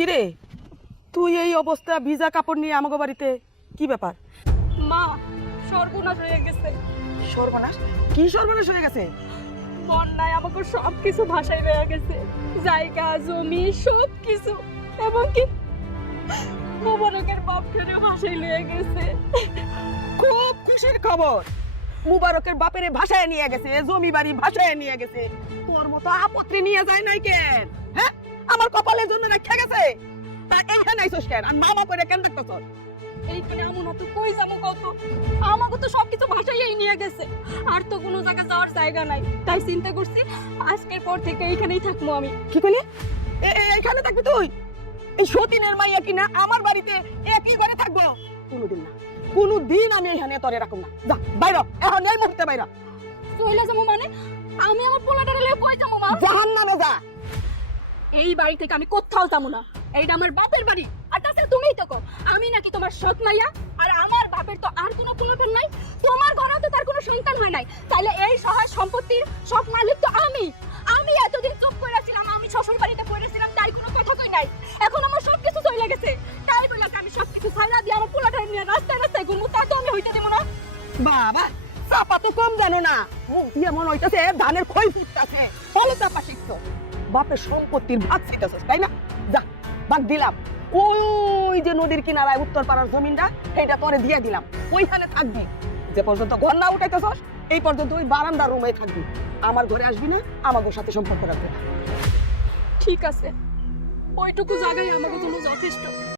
কিরে তুই এই অবস্থা ভিজা কাপড় নিয়ে আমাকে বাড়িতে কি ব্যাপার? মা, সর্বনাশ হয়ে গেছে। সর্বনাশ? কি সর্বনাশ হয়ে গেছে? বন্যায় আমাকে সব কিছু ভাসাই রয়ে গেছে, জায়গা জমি সব কিছু, এবং কি মোবারকের বাপ ফেরে ভাসাই লয়ে গেছে। খুব খুশির খবর, মুবারকের বাপেরে ভাষায় নিয়ে গেছে, জমি বাড়ি ভাষায় নিয়ে গেছে। তোর মতো আপত্তি নিয়ে যায় নাই কেন? হ্যাঁ, আমার কপালের জন্য রেখে গেছে, তা এইখানে আইসোস কেন? আর মামা করে কেন দেখতেছ? এইখানে এমন তো কই যাবো কত, আমাকে তো সবকিছু ভাসাইয়াই নিয়ে গেছে, আর তো কোনো জায়গা যাওয়ার জায়গা নাই। তাই চিন্তা করছি আজকের পর থেকে এইখানেই থাকবো আমি। কি কইলি? এইখানে থাকবি তুই? এই সতীনের মাইয়া কিনা আমার বাড়িতে একই ঘরে থাকবো? কোনোদিন না, কোনোদিন আমি এখানে তোরে রাখব না। যা বাইর, এখন এই মুহূর্তে বাইর। চলে যাবো মানে? আমি আমার পোলাটারে লয়ে কই যাবো মা? জাহান্নামে যা। এই বাড়ি থেকে আমি কোথাও যাবো না, এইটা আমার বাপের বাড়ি। আর তাছাড়া তুমিই তো কো আমি নাকি তোমার সৎ মাইয়া, আর আমার বাপের তো আর কোনো পোলাপান নাই, তোমার ঘরেও তো তার কোনো সন্তান হয় নাই। তাইলে এই সহায় সম্পত্তির সব মালিক তো আমি। আমি এতদিন চুপ করে ছিলাম, আমি শ্বশুর বাড়িতে পড়েছিলাম, তাই কোনো কথা কই নাই। এখন আমার সব কিছু চলে গেছে, তাই বলে আমি সব কিছু ছাইড়া দিয়ে আমার পোলাটারে নিয়ে রাস্তায় রাস্তায় ঘুরবো, তা তো আমি হইতে দেবো না। বাবা, চাপা তো কম জানো না, মুখ দিয়ে মনে হইতেছে ধানের খই ফুটতেছে। ভালো চাপা শিখছো, বাপের সম্পত্তির ভাগ শিখতেছিস তাই না? যা, ভাগ দিলাম। ওই যে নদীর কিনারায় উত্তর পাড়ার জমিনটা, সেইটা তোরে দিয়ে দিলাম, ওইখানে থাকবি। যে পর্যন্ত ঘর না উঠাইতেছস, এই পর্যন্ত ওই বারান্দার রুমে থাকবি। আমার ঘরে আসবি না, আমাদের সাথে সম্পর্ক রাখবি না। ঠিক আছে, ওইটুকু জায়গায় আমাকে জন্য যথেষ্ট।